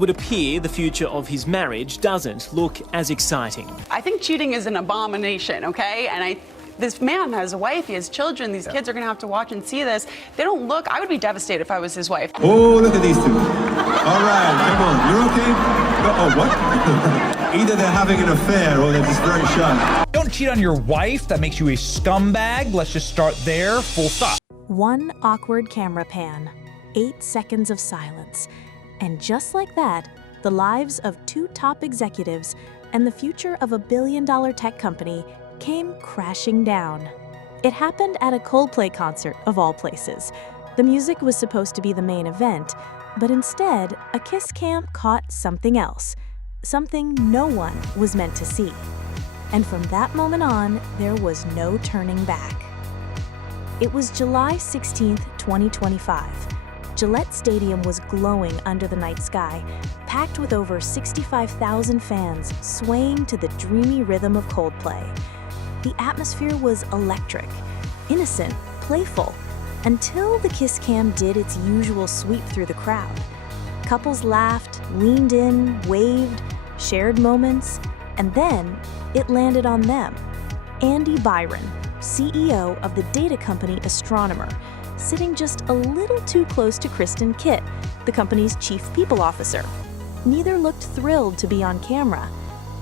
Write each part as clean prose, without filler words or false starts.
It would appear the future of his marriage doesn't look as exciting. I think cheating is an abomination, okay? And this man has a wife, he has children, these kids are gonna have to watch and see this. They don't look, I would be devastated if I was his wife. Oh, look at these two. All right, come on, you're okay? Oh, what? Either they're having an affair or they're just very shy. Don't cheat on your wife, that makes you a scumbag. Let's just start there, full stop. One awkward camera pan, 8 seconds of silence, and just like that, the lives of 2 top executives and the future of a billion-dollar tech company came crashing down. It happened at a Coldplay concert, of all places. The music was supposed to be the main event, but instead, a kiss cam caught something else, something no one was meant to see. And from that moment on, there was no turning back. It was July 16th, 2025. Gillette Stadium was glowing under the night sky, packed with over 65,000 fans swaying to the dreamy rhythm of Coldplay. The atmosphere was electric, innocent, playful, until the kiss cam did its usual sweep through the crowd. Couples laughed, leaned in, waved, shared moments, and then it landed on them. Andy Byron, CEO of the data company Astronomer, sitting just a little too close to Kristen Kitt, the company's chief people officer. Neither looked thrilled to be on camera.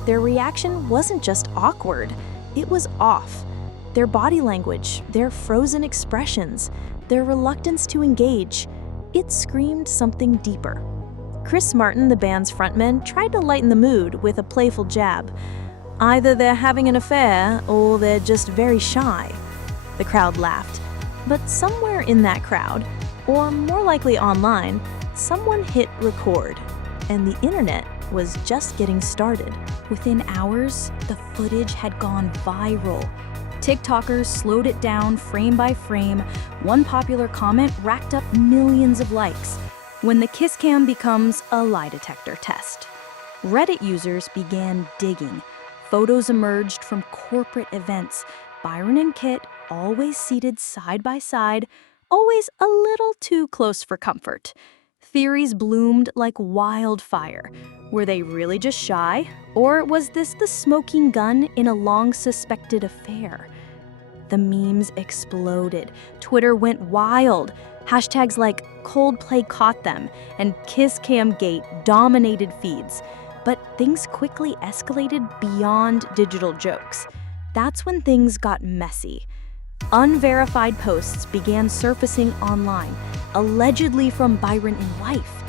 Their reaction wasn't just awkward, it was off. Their body language, their frozen expressions, their reluctance to engage, it screamed something deeper. Chris Martin, the band's frontman, tried to lighten the mood with a playful jab. Either they're having an affair or they're just very shy. The crowd laughed. But somewhere in that crowd, or more likely online, someone hit record, and the internet was just getting started. Within hours, the footage had gone viral. TikTokers slowed it down frame by frame. One popular comment racked up millions of likes. When the kiss cam becomes a lie detector test. Reddit users began digging. Photos emerged from corporate events. Byron and Kitt, always seated side by side, always a little too close for comfort. Theories bloomed like wildfire. Were they really just shy? Or was this the smoking gun in a long-suspected affair? The memes exploded. Twitter went wild. Hashtags like Coldplay caught them and Kiss Cam Gate dominated feeds. But things quickly escalated beyond digital jokes. That's when things got messy. Unverified posts began surfacing online, allegedly from Byron and wife.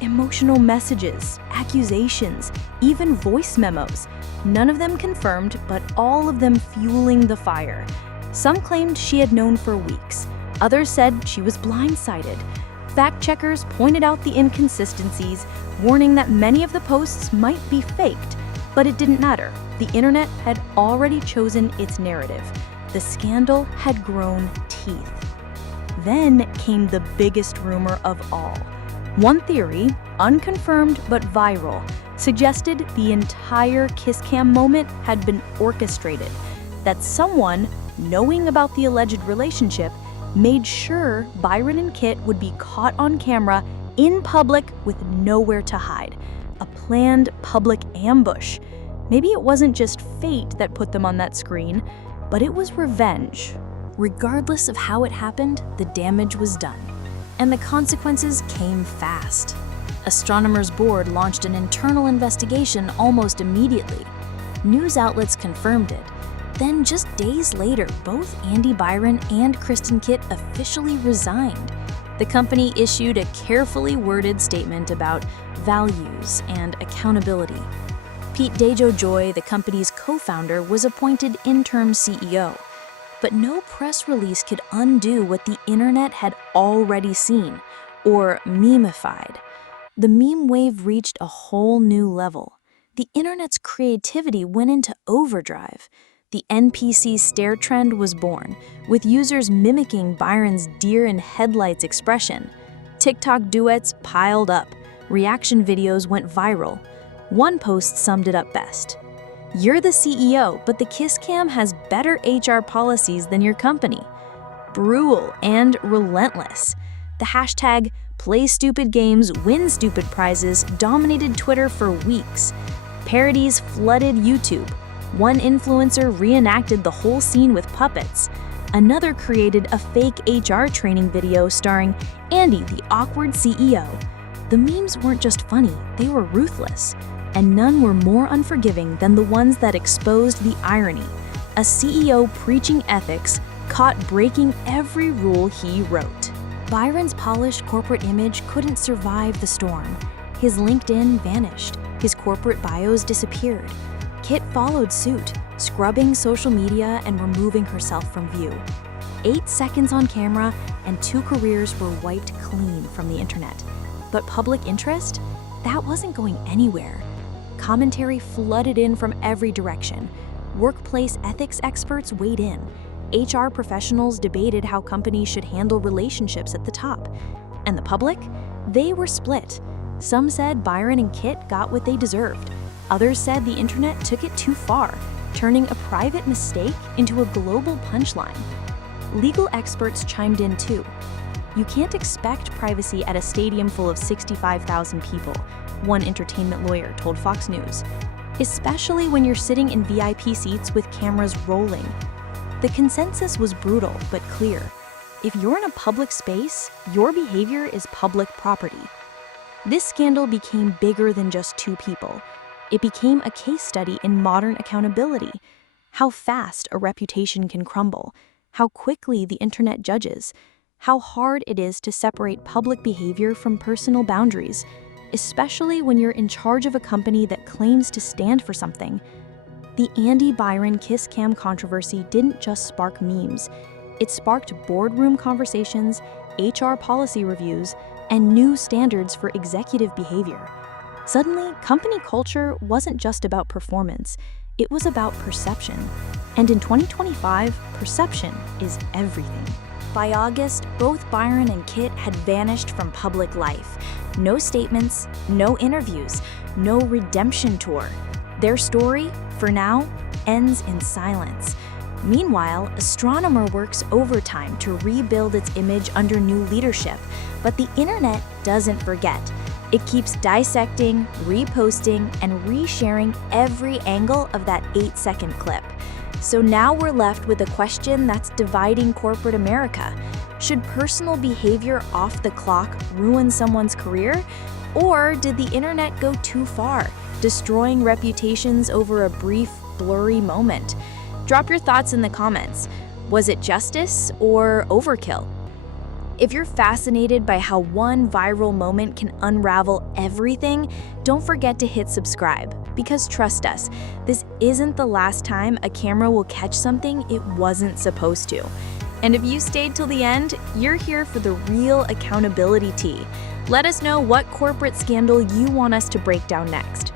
Emotional messages, accusations, even voice memos. None of them confirmed, but all of them fueling the fire. Some claimed she had known for weeks. Others said she was blindsided. Fact-checkers pointed out the inconsistencies, warning that many of the posts might be faked. But it didn't matter. The internet had already chosen its narrative. The scandal had grown teeth. Then came the biggest rumor of all. One theory, unconfirmed but viral, suggested the entire kiss cam moment had been orchestrated, that someone, knowing about the alleged relationship, made sure Byron and Kitt would be caught on camera in public with nowhere to hide. A planned public ambush. Maybe it wasn't just fate that put them on that screen, but it was revenge. Regardless of how it happened, the damage was done. And the consequences came fast. Astronomer's board launched an internal investigation almost immediately. News outlets confirmed it. Then just days later, both Andy Byron and Kristen Kitt officially resigned. The company issued a carefully worded statement about values and accountability. Pete Dejo-Joy, the company's co-founder, was appointed interim CEO. But no press release could undo what the internet had already seen, or memified. The meme wave reached a whole new level. The internet's creativity went into overdrive. The NPC stare trend was born, with users mimicking Byron's deer in headlights expression. TikTok duets piled up. Reaction videos went viral. One post summed it up best. "You're the CEO, but the kiss cam has better HR policies than your company." Brutal and relentless. The hashtag play stupid games, win stupid prizes dominated Twitter for weeks. Parodies flooded YouTube. One influencer reenacted the whole scene with puppets. Another created a fake HR training video starring Andy, the awkward CEO. The memes weren't just funny, they were ruthless. And none were more unforgiving than the ones that exposed the irony. A CEO preaching ethics, caught breaking every rule he wrote. Byron's polished corporate image couldn't survive the storm. His LinkedIn vanished. His corporate bios disappeared. Kitt followed suit, scrubbing social media and removing herself from view. 8 seconds on camera and 2 careers were wiped clean from the internet. But public interest? That wasn't going anywhere. Commentary flooded in from every direction. Workplace ethics experts weighed in. HR professionals debated how companies should handle relationships at the top. And the public? They were split. Some said Byron and Kitt got what they deserved. Others said the internet took it too far, turning a private mistake into a global punchline. Legal experts chimed in too. You can't expect privacy at a stadium full of 65,000 people, one entertainment lawyer told Fox News, especially when you're sitting in VIP seats with cameras rolling. The consensus was brutal but clear. If you're in a public space, your behavior is public property. This scandal became bigger than just 2 people. It became a case study in modern accountability, how fast a reputation can crumble, how quickly the internet judges, how hard it is to separate public behavior from personal boundaries, especially when you're in charge of a company that claims to stand for something. The Andy Byron kiss cam controversy didn't just spark memes. It sparked boardroom conversations, HR policy reviews, and new standards for executive behavior. Suddenly, company culture wasn't just about performance, it was about perception. And in 2025, perception is everything. By August, both Byron and Kitt had vanished from public life. No statements, no interviews, no redemption tour. Their story, for now, ends in silence. Meanwhile, Astronomer works overtime to rebuild its image under new leadership, but the internet doesn't forget. It keeps dissecting, reposting, and resharing every angle of that 8-second clip. So now we're left with a question that's dividing corporate America. Should personal behavior off the clock ruin someone's career? Or did the internet go too far, destroying reputations over a brief, blurry moment? Drop your thoughts in the comments. Was it justice or overkill? If you're fascinated by how one viral moment can unravel everything, don't forget to hit subscribe. Because trust us, this isn't the last time a camera will catch something it wasn't supposed to. And if you stayed till the end, you're here for the real accountability tea. Let us know what corporate scandal you want us to break down next.